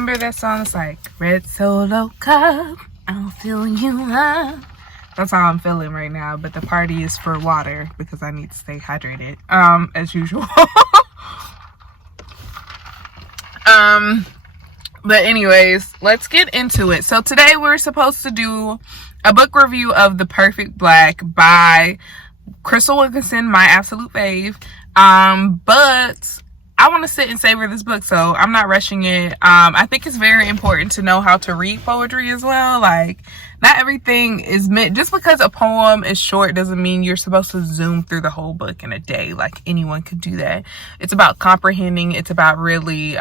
remember that song? It's like, red Solo cup, I'm feeling you love. That's how I'm feeling right now, but the party is for water because I need to stay hydrated, as usual. But anyways, let's get into it. So today we're supposed to do a book review of The Perfect Black by Crystal Wilkinson, my absolute fave. But I want to sit and savor this book, so I'm not rushing it. I think it's very important to know how to read poetry as well. Like, not everything is meant, just because a poem is short doesn't mean you're supposed to zoom through the whole book in a day. Like, anyone could do that. It's about comprehending. It's about really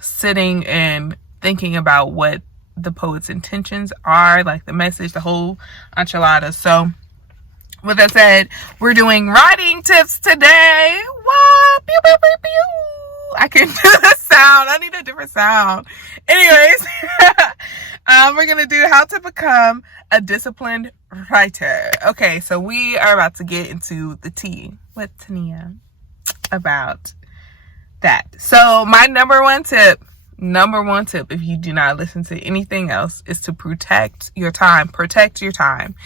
sitting and thinking about what the poet's intentions are, like the message, the whole enchilada. So with that said, we're doing writing tips today. What? Pew, pew, pew, pew. I can do the sound. I need a different sound. Anyways, we're going to do how to become a disciplined writer. Okay, so we are about to get into the tea with Tania about that. So my number one tip, if you do not listen to anything else, is to protect your time. Protect your time.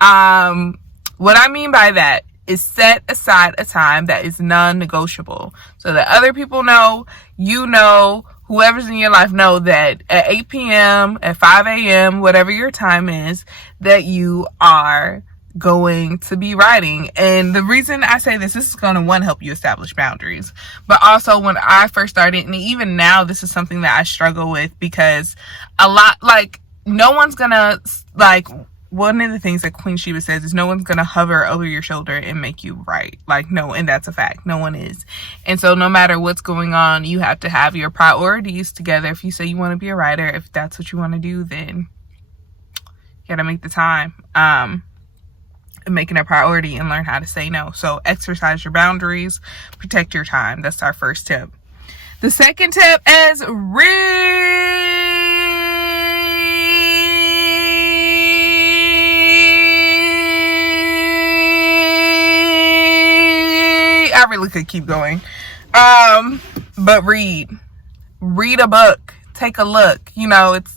What I mean by that is set aside a time that is non-negotiable so that other people know, you know, whoever's in your life know that at 8 p.m., at 5 a.m., whatever your time is, that you are going to be writing. And the reason I say this is going to, one, help you establish boundaries. But also, when I first started, and even now, this is something that I struggle with because a lot, like, no one's gonna, like, one of the things that Queen Sheba says is no one's going to hover over your shoulder and make you write. Like, no, and that's a fact. No one is. And so no matter what's going on, you have to have your priorities together. If you say you want to be a writer, if that's what you want to do, then you got to make the time. Making a priority and learn how to say no. So exercise your boundaries, protect your time. That's our first tip. The second tip is I really could keep going. But read a book, take a look. You know, it's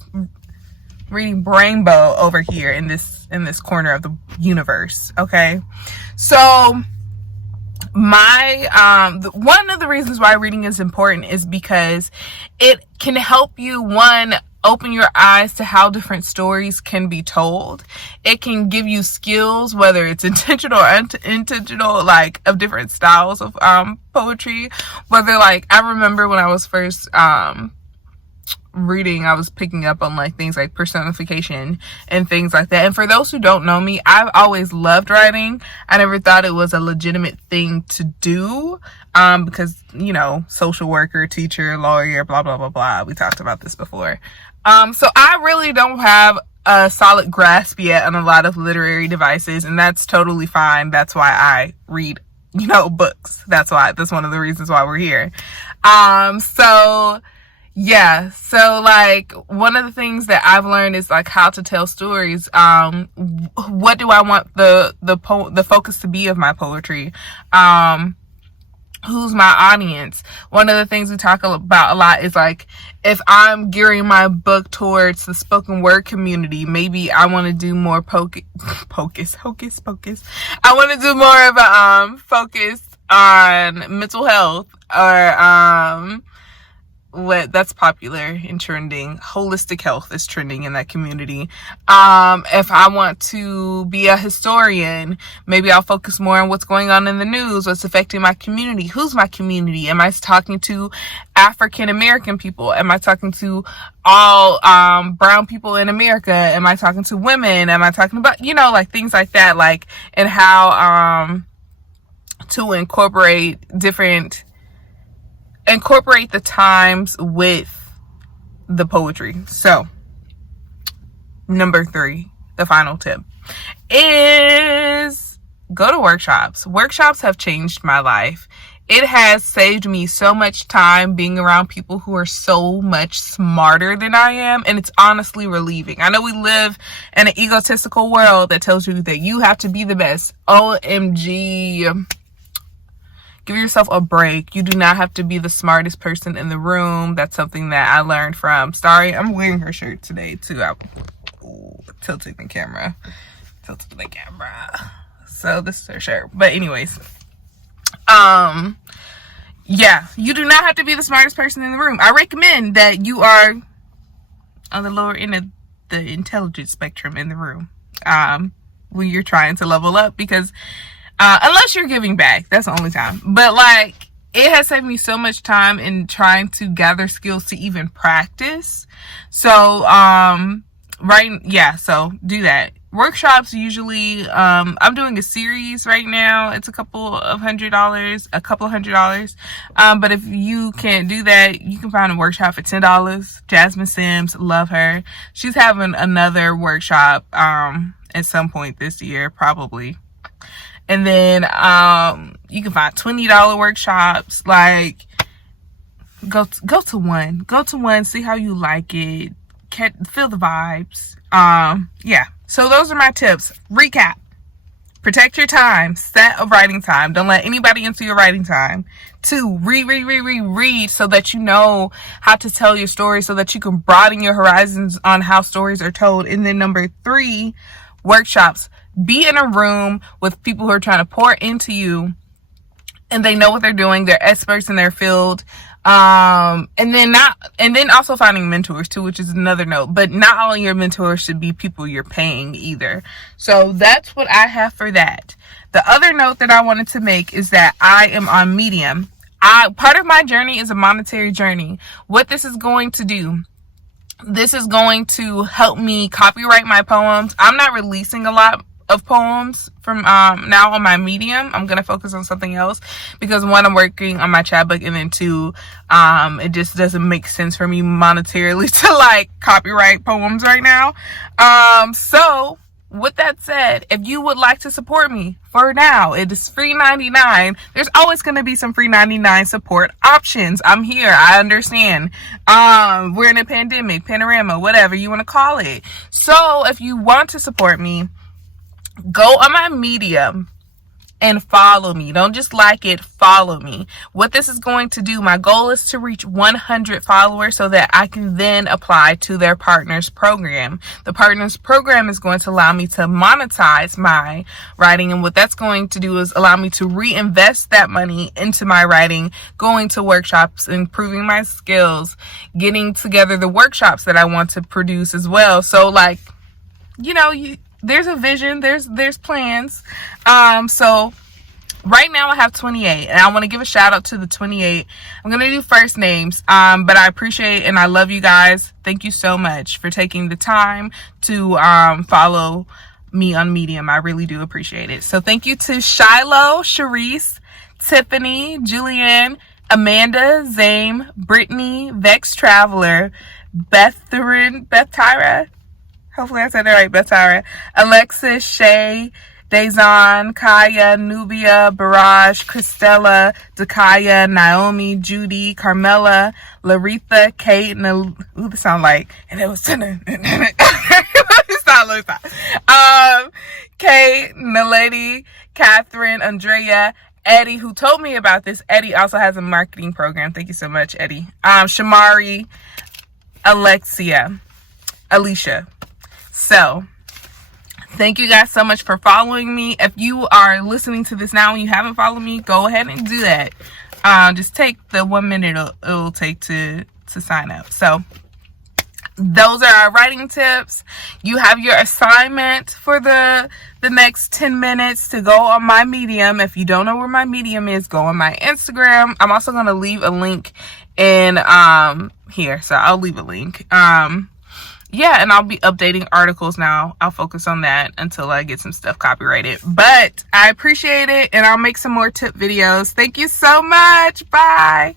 reading Rainbow over here in this corner of the universe. Okay. So one of the reasons why reading is important is because it can help you, one, open your eyes to how different stories can be told. It can give you skills, whether it's intentional or unintentional, like, of different styles of poetry. Whether, like, I remember when I was first reading, I was picking up on, like, things like personification and things like that. And for those who don't know me, I've always loved writing. I never thought it was a legitimate thing to do, because, you know, social worker, teacher, lawyer, blah, blah, blah, blah. We talked about this before. So I really don't have a solid grasp yet on a lot of literary devices, and that's totally fine. That's why I read, you know, books. That's one of the reasons why we're here. So yeah. So, like, one of the things that I've learned is, like, how to tell stories. What do I want the focus to be of my poetry? Who's my audience? One of the things we talk about a lot is, like, if I'm gearing my book towards the spoken word community, maybe I want to do more hocus pocus. I want to do more of a focus on mental health, or what that's popular and trending. Holistic health is trending in that community. If I want to be a historian, maybe I'll focus more on what's going on in the news, what's affecting my community. Who's my community? Am I talking to African American people? Am I talking to all brown people in America? Am I talking to women? Am I talking about, you know, like, things like that, like, and how to incorporate the times with the poetry. So, number 3, the final tip, is go to workshops. Workshops have changed my life. It has saved me so much time being around people who are so much smarter than I am, and it's honestly relieving. I know we live in an egotistical world that tells you that you have to be the best. OMG. Give yourself a break. You do not have to be the smartest person in the room. That's something that I learned from Starry. I'm wearing her shirt today too. Tilting the camera. So this is her shirt. But anyways, yeah, you do not have to be the smartest person in the room. I recommend that you are on the lower end of the intelligence spectrum in the room when you're trying to level up, because unless you're giving back, that's the only time. But like, it has saved me so much time in trying to gather skills to even practice. So so do that. Workshops usually, I'm doing a series right now. It's a couple of $100. But if you can't do that, you can find a workshop for $10. Jasmine Sims, love her. She's having another workshop at some point this year, probably. And then you can find $20 workshops. Like, go to one, see how you like it, feel the vibes. Yeah. So those are my tips. Recap. Protect your time. Set a writing time. Don't let anybody into your writing time. 2, read so that you know how to tell your story, so that you can broaden your horizons on how stories are told. And then number 3, workshops. Be in a room with people who are trying to pour into you, and they know what they're doing. They're experts in their field. And then also finding mentors too, which is another note. But not all your mentors should be people you're paying either. So that's what I have for that. The other note that I wanted to make is that I am on Medium. Part of my journey is a monetary journey. What this is going to do, this is going to help me copyright my poems. I'm not releasing a lot of poems from now on my Medium. I'm gonna focus on something else, because 1, I'm working on my chapbook, and then 2, it just doesn't make sense for me monetarily to like copyright poems right now. So with that said, if you would like to support me, for now it is free $99. There's always going to be some free $99 support options. I'm here. I understand. We're in a pandemic, panorama, whatever you want to call it. So if you want to support me, go on my Medium and follow me. Don't just like it, follow me. What this is going to do, my goal is to reach 100 followers so that I can then apply to their partners program. The partners program is going to allow me to monetize my writing, and what that's going to do is allow me to reinvest that money into my writing, going to workshops, improving my skills, getting together the workshops that I want to produce as well. So like, there's a vision, there's plans. So right now I have 28, and I want to give a shout out to the 28. I'm going to do first names, but I appreciate and I love you guys. Thank you so much for taking the time to follow me on Medium. I really do appreciate it. So thank you to Shiloh, Sharice, Tiffany, Julianne, Amanda, Zame, Brittany, Vex Traveler, Beth Tyra. Hopefully I said that right, Betara. Alexis, Shay, Dazon, Kaya, Nubia, Barrage, Christella, Dakaya, Naomi, Judy, Carmela, Laritha, Kate, this sound like, and it was Kate, Nalady, Catherine, Andrea, Eddie, who told me about this. Eddie also has a marketing program. Thank you so much, Eddie. Shamari, Alicia. So thank you guys so much for following me. If you are listening to this now and you haven't followed me, go ahead and do that. Just take the 1 minute it'll take to sign up. So those are our writing tips. You have your assignment for the next 10 minutes to go on my Medium. If you don't know where my Medium is, go on my Instagram. I'm also going to leave a link in here, so I'll leave a link. Yeah, and I'll be updating articles now. I'll focus on that until I get some stuff copyrighted. But I appreciate it, and I'll make some more tip videos. Thank you so much. Bye.